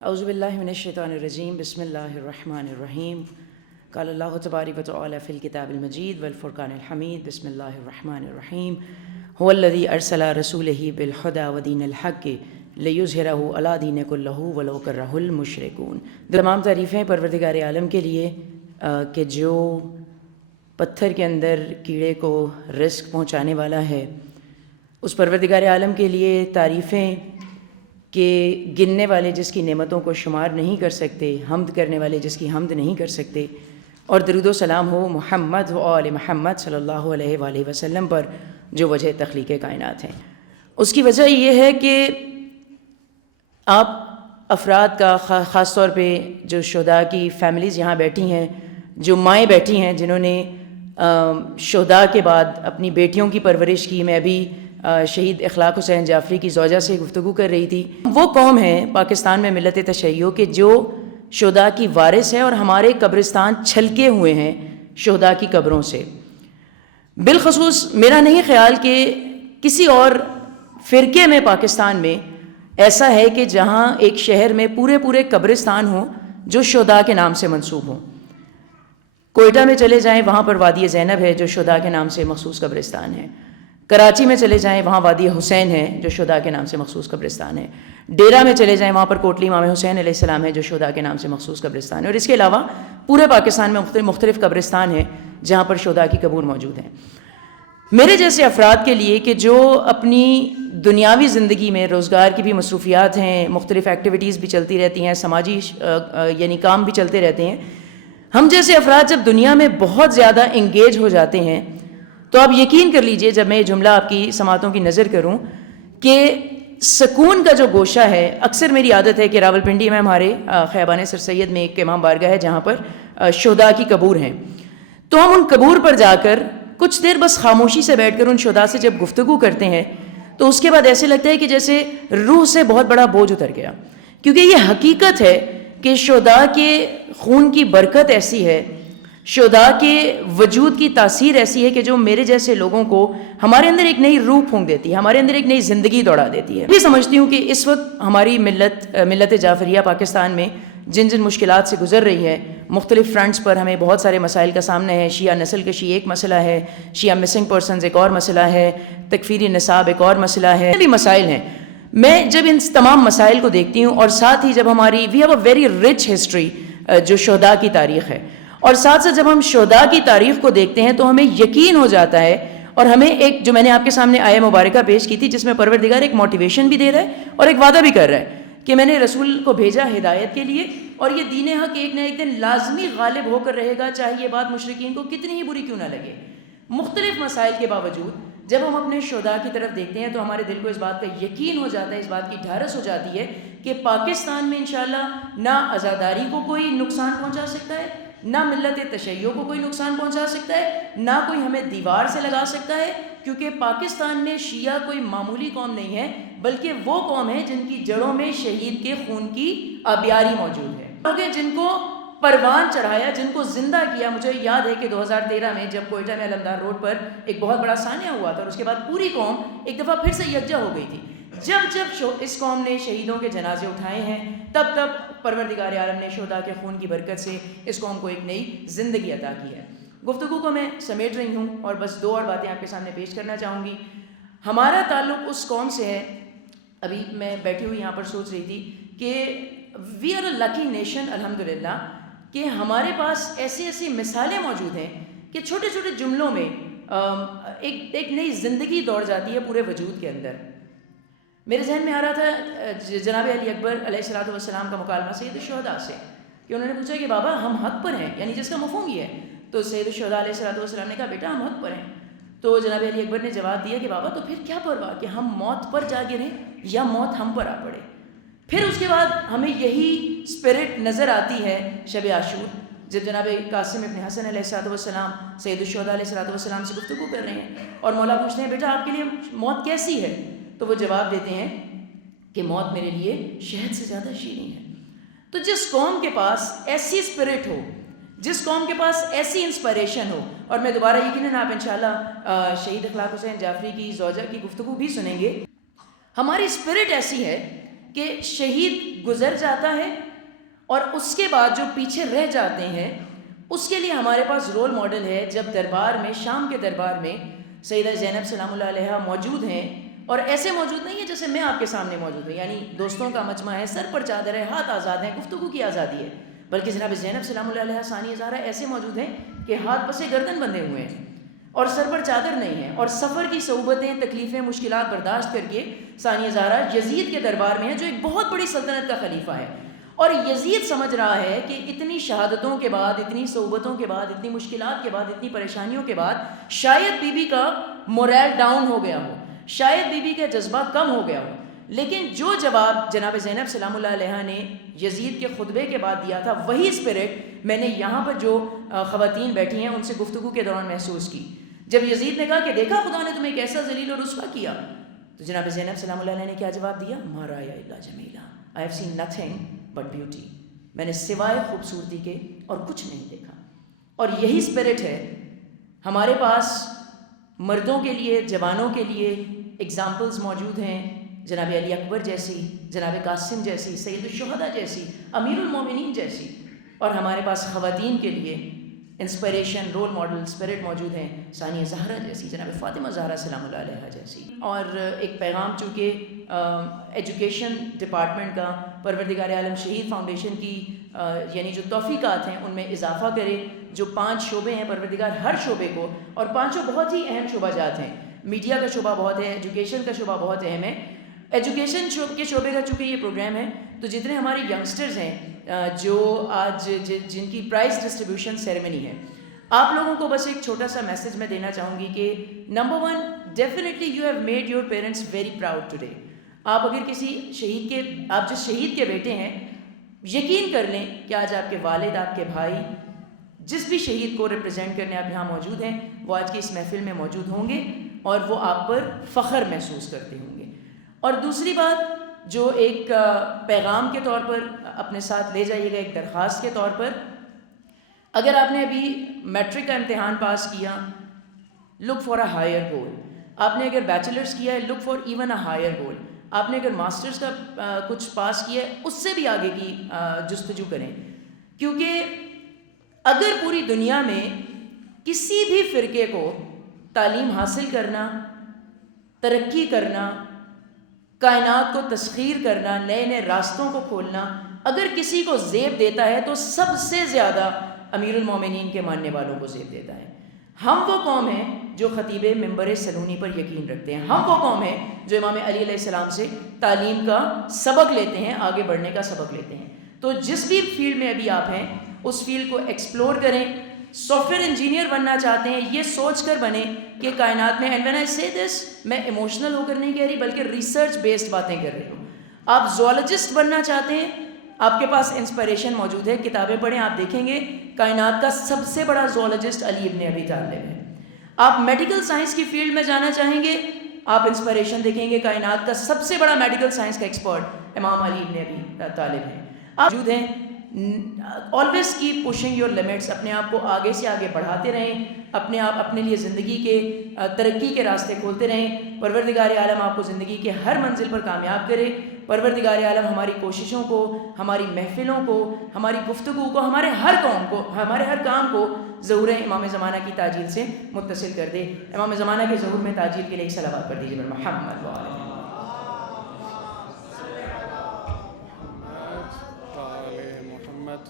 اعوذ باللہ من الشیطان الرجیم بسم اللہ الرحمن الرحیم قال اللہ تبارک و تعالی فی الکتاب المجید والفرقان الحمید بسم اللہ الرحمن الرحیم هو الذی ارسل رسولہ بالہدی ودین الحق لیظہرہ علی دین کلہ ولو کرہ المشرکون۔ تمام تعریفیں پروردگار عالم کے لیے کہ جو پتھر کے اندر کیڑے کو رزق پہنچانے والا ہے، اس پروردگار عالم کے لیے تعریفیں کہ گننے والے جس کی نعمتوں کو شمار نہیں کر سکتے، حمد کرنے والے جس کی حمد نہیں کر سکتے، اور درود و سلام ہو محمد و آل محمد صلی اللہ علیہ وآلہ وسلم پر جو وجہ تخلیق کائنات ہیں۔ اس کی وجہ یہ ہے کہ آپ افراد کا خاص طور پہ جو شہداء کی فیملیز یہاں بیٹھی ہیں، جو مائیں بیٹھی ہیں جنہوں نے شہداء کے بعد اپنی بیٹیوں کی پرورش کی، میں ابھی شہید اخلاق حسین جعفری کی زوجہ سے گفتگو کر رہی تھی، وہ قوم ہے پاکستان میں ملت تشیع کہ جو شہداء کی وارث ہے، اور ہمارے قبرستان چھلکے ہوئے ہیں شہداء کی قبروں سے۔ بالخصوص میرا نہیں خیال کہ کسی اور فرقے میں پاکستان میں ایسا ہے کہ جہاں ایک شہر میں پورے قبرستان ہوں جو شہداء کے نام سے منسوب ہوں۔ کوئٹہ میں چلے جائیں، وہاں پر وادی زینب ہے جو شہداء کے نام سے مخصوص قبرستان ہے۔ کراچی میں چلے جائیں، وہاں وادی حسین ہے جو شہداء کے نام سے مخصوص قبرستان ہے۔ ڈیرہ میں چلے جائیں، وہاں پر کوٹلی امام حسین علیہ السلام ہے جو شہداء کے نام سے مخصوص قبرستان ہے۔ اور اس کے علاوہ پورے پاکستان میں مختلف قبرستان ہیں جہاں پر شہداء کی قبور موجود ہیں۔ میرے جیسے افراد کے لیے کہ جو اپنی دنیاوی زندگی میں روزگار کی بھی مصروفیات ہیں، مختلف ایکٹیویٹیز بھی چلتی رہتی ہیں، سماجی یعنی کام بھی چلتے رہتے ہیں، ہم جیسے افراد جب دنیا میں بہت زیادہ انگیج ہو جاتے ہیں تو آپ یقین کر لیجئے، جب میں یہ جملہ آپ کی سماعتوں کی نظر کروں، کہ سکون کا جو گوشہ ہے، اکثر میری عادت ہے کہ راولپنڈی میں ہمارے خیابان سر سید میں ایک امام بارگاہ ہے جہاں پر شہداء کی قبور ہیں، تو ہم ان قبور پر جا کر کچھ دیر بس خاموشی سے بیٹھ کر ان شہداء سے جب گفتگو کرتے ہیں تو اس کے بعد ایسے لگتا ہے کہ جیسے روح سے بہت بڑا بوجھ اتر گیا، کیونکہ یہ حقیقت ہے کہ شہداء کے خون کی برکت ایسی ہے، شہداء کے وجود کی تاثیر ایسی ہے کہ جو میرے جیسے لوگوں کو ہمارے اندر ایک نئی روح پھونک دیتی ہے، ہمارے اندر ایک نئی زندگی دوڑا دیتی ہے۔ یہ سمجھتی ہوں کہ اس وقت ہماری ملت جعفریہ پاکستان میں جن مشکلات سے گزر رہی ہے، مختلف فرنٹس پر ہمیں بہت سارے مسائل کا سامنا ہے۔ شیعہ نسل کشی ایک مسئلہ ہے، شیعہ مسنگ پرسنز ایک اور مسئلہ ہے، تکفیری نصاب ایک اور مسئلہ ہے، بھی مسائل ہیں۔ میں جب ان تمام مسائل کو دیکھتی ہوں، اور ساتھ ہی جب ہماری we have a very rich history جو شہداء کی تاریخ ہے، اور ساتھ ساتھ جب ہم شہداء کی تاریخ کو دیکھتے ہیں تو ہمیں یقین ہو جاتا ہے، اور ہمیں ایک جو میں نے آپ کے سامنے آیہ مبارکہ پیش کی تھی جس میں پروردگار ایک موٹیویشن بھی دے رہا ہے اور ایک وعدہ بھی کر رہا ہے کہ میں نے رسول کو بھیجا ہدایت کے لیے، اور یہ دین حق ایک نہ ایک دن لازمی غالب ہو کر رہے گا، چاہے یہ بات مشرکین کو کتنی ہی بری کیوں نہ لگے۔ مختلف مسائل کے باوجود جب ہم اپنے شہداء کی طرف دیکھتے ہیں تو ہمارے دل کو اس بات کا یقین ہو جاتا ہے، اس بات کی ڈھارس ہو جاتی ہے کہ پاکستان میں انشاءاللہ نہ عزاداری کو کوئی نقصان پہنچا سکتا ہے، نہ ملت تشیع کو کوئی نقصان پہنچا سکتا ہے، نہ کوئی ہمیں دیوار سے لگا سکتا ہے، کیونکہ پاکستان میں شیعہ کوئی معمولی قوم نہیں ہے، بلکہ وہ قوم ہے جن کی جڑوں میں شہید کے خون کی آبیاری موجود ہے، کیونکہ جن کو پروان چڑھایا، جن کو زندہ کیا۔ مجھے یاد ہے کہ 2013 میں جب کوئٹہ میں علمدار روڈ پر ایک بہت بڑا سانحہ ہوا تھا، اور اس کے بعد پوری قوم ایک دفعہ پھر سے یکجا ہو گئی تھی۔ جب اس قوم نے شہیدوں کے جنازے اٹھائے ہیں، تب پروردگار عالم نے شہداء کے خون کی برکت سے اس قوم کو ایک نئی زندگی عطا کی ہے۔ گفتگو کو میں سمیٹ رہی ہوں اور بس دو اور باتیں آپ کے سامنے پیش کرنا چاہوں گی۔ ہمارا تعلق اس قوم سے ہے، ابھی میں بیٹھی ہوئی یہاں پر سوچ رہی تھی کہ we are a lucky nation الحمدللہ، کہ ہمارے پاس ایسی مثالیں موجود ہیں کہ چھوٹے چھوٹے جملوں میں ایک نئی زندگی دوڑ جاتی ہے پورے وجود کے اندر۔ میرے ذہن میں آ رہا تھا جناب علی اکبر علیہ السلام کا مکالمہ سید الشہداء سے، کہ انہوں نے پوچھا کہ بابا ہم حق پر ہیں، یعنی جس کا مفہوم یہ ہے، تو سید الشہداء علیہ السلام نے کہا بیٹا ہم حق پر ہیں۔ تو جناب علی اکبر نے جواب دیا کہ بابا تو پھر کیا پرواہ کہ ہم موت پر جا گریں یا موت ہم پر آ پڑے۔ پھر اس کے بعد ہمیں یہی اسپرٹ نظر آتی ہے شب عاشور، جب جناب قاسم ابن حسن علیہ السلام سید الشہداء علیہ السلام سے گفتگو کر رہے ہیں، اور مولا پوچھتے ہیں بیٹا آپ کے لیے موت کیسی ہے؟ تو وہ جواب دیتے ہیں کہ موت میرے لیے شہد سے زیادہ شیریں ہے۔ تو جس قوم کے پاس ایسی اسپرٹ ہو، جس قوم کے پاس ایسی انسپائریشن ہو، اور میں دوبارہ یقیناً آپ انشاءاللہ شہید اخلاق حسین جعفری کی زوجہ کی گفتگو بھی سنیں گے، ہماری اسپرٹ ایسی ہے کہ شہید گزر جاتا ہے اور اس کے بعد جو پیچھے رہ جاتے ہیں اس کے لیے ہمارے پاس رول ماڈل ہے. جب دربار میں، شام کے دربار میں سیدہ زینب سلام اللہ علیہا موجود ہیں، اور ایسے موجود نہیں ہیں جیسے میں آپ کے سامنے موجود ہوں، یعنی دوستوں کا مجمع ہے، سر پر چادر ہے، ہاتھ آزاد ہیں، گفتگو کی آزادی ہے، بلکہ جناب زینب سلام اللہ علیہا ثانیہ زہرا ایسے موجود ہیں کہ ہاتھ پسے گردن بندھے ہوئے ہیں اور سر پر چادر نہیں ہے، اور سفر کی صعوبتیں، تکلیفیں، مشکلات برداشت کر کے ثانیہ زہرا یزید کے دربار میں ہے جو ایک بہت بڑی سلطنت کا خلیفہ ہے. اور یزید سمجھ رہا ہے کہ اتنی شہادتوں کے بعد، اتنی صعوبتوں کے بعد، اتنی مشکلات کے بعد، اتنی پریشانیوں کے بعد شاید بی بی کا مورال ڈاؤن ہو گیا ہو، شاید بی بی کا جذبہ کم ہو گیا ہو. لیکن جو جواب جناب زینب سلام اللہ علیہا نے یزید کے خطبے کے بعد دیا تھا، وہی اسپرٹ میں نے یہاں پر جو خواتین بیٹھی ہیں ان سے گفتگو کے دوران محسوس کی. جب یزید نے کہا کہ دیکھا خدا نے تمہیں کیسا ذلیل و رسوا کیا، تو جناب زینب سلام اللہ علیہ نے کیا جواب دیا؟ ما رایا الا Jamila, I have seen nothing but beauty. میں نے سوائے خوبصورتی کے اور کچھ نہیں دیکھا. اور یہی اسپرٹ ہے ہمارے پاس. مردوں کے لیے، جوانوں کے لیے ایگزامپلز موجود ہیں، جناب علی اکبر جیسی، جناب قاسم جیسی، سید الشہداء جیسی، امیر المومنین جیسی. اور ہمارے پاس خواتین کے لیے انسپریشن، رول ماڈل، اسپرٹ موجود ہیں، ثانیہ زہرا جیسی، جناب فاطمہ زہرا سلام اللہ علیہا جیسی. اور ایک پیغام چونکہ ایجوکیشن ڈپارٹمنٹ کا پروردگار عالم شہید فاؤنڈیشن کی یعنی جو توفیقات ہیں ان میں اضافہ کرے. جو 5 شعبے ہیں پروردگار ہر شعبے کو، اور 5 بہت ہی اہم شعبہ جات ہیں. میڈیا کا شعبہ بہت ہے، ایجوکیشن کا شعبہ بہت اہم ہے. ایجوکیشن کے شعبے کا چونکہ یہ پروگرام ہے تو جتنے ہمارے ینگسٹرز ہیں جو آج جن کی پرائز ڈسٹریبیوشن سیریمنی ہے، آپ لوگوں کو بس ایک چھوٹا سا میسج میں دینا چاہوں گی کہ number 1، definitely you have made your parents very proud today. آپ اگر کسی شہید کے، آپ جس شہید کے بیٹے ہیں، یقین کر لیں کہ آج آپ کے والد، آپ کے بھائی، جس بھی شہید کو ریپرزینٹ کرنے آپ یہاں موجود ہیں، وہ آج کی اس محفل میں موجود ہوں گے اور وہ آپ پر فخر محسوس کرتے ہوں گے. اور دوسری بات جو ایک پیغام کے طور پر اپنے ساتھ لے جائیے گا، ایک درخواست کے طور پر، اگر آپ نے ابھی میٹرک کا امتحان پاس کیا، look for a higher goal. آپ نے اگر بیچلرس کیا ہے، look for even a higher goal. آپ نے اگر ماسٹرز کا کچھ پاس کیا ہے، اس سے بھی آگے کی جستجو کریں. کیونکہ اگر پوری دنیا میں کسی بھی فرقے کو تعلیم حاصل کرنا، ترقی کرنا، کائنات کو تسخیر کرنا، نئے نئے راستوں کو کھولنا اگر کسی کو زیب دیتا ہے تو سب سے زیادہ امیر المومنین کے ماننے والوں کو زیب دیتا ہے. ہم وہ قوم ہیں جو خطیب منبر سلونی پر یقین رکھتے ہیں. ہم وہ قوم ہیں جو امام علی علیہ السلام سے تعلیم کا سبق لیتے ہیں، آگے بڑھنے کا سبق لیتے ہیں. تو جس بھی فیلڈ میں ابھی آپ ہیں اس فیلڈ کو ایکسپلور کریں. سافٹ ویئر انجینئر بننا چاہتے ہیں، یہ سوچ کر بنیں کہ کائنات میں، اینڈ وین آئی سے دس، میں ایموشنل ہو کر نہیں کہہ رہی بلکہ ریسرچ بیسڈ باتیں کر رہی ہوں. آپ زوالوجسٹ بننا چاہتے ہیں، آپ کے پاس انسپریشن موجود ہے، کتابیں پڑھیں، آپ دیکھیں گے کائنات کا سب سے بڑا زوالوجسٹ علی ابن ابی طالب ہے. آپ میڈیکل سائنس کی فیلڈ میں جانا چاہیں گے، آپ انسپریشن دیکھیں گے، کائنات کا سب سے بڑا میڈیکل سائنس کا ایکسپرٹ امام علی ابن ابی طالب ہیں. آپ موجود ہیں. Always keep pushing your limits. اپنے آپ کو آگے سے آگے بڑھاتے رہیں، اپنے لیے زندگی کے ترقی کے راستے کھولتے رہیں. پروردگار عالم آپ کو زندگی کے ہر منزل پر کامیاب کرے. پروردگار عالم ہماری کوششوں کو، ہماری محفلوں کو، ہماری گفتگو کو، ہمارے ہر کام کو ظہور امام زمانہ کی تاجیل سے متصل کر دے. امام زمانہ کے ظہور میں تاجیل کے لیے ایک صلوات پڑھ دیجیے محمد وعلیہ محمد.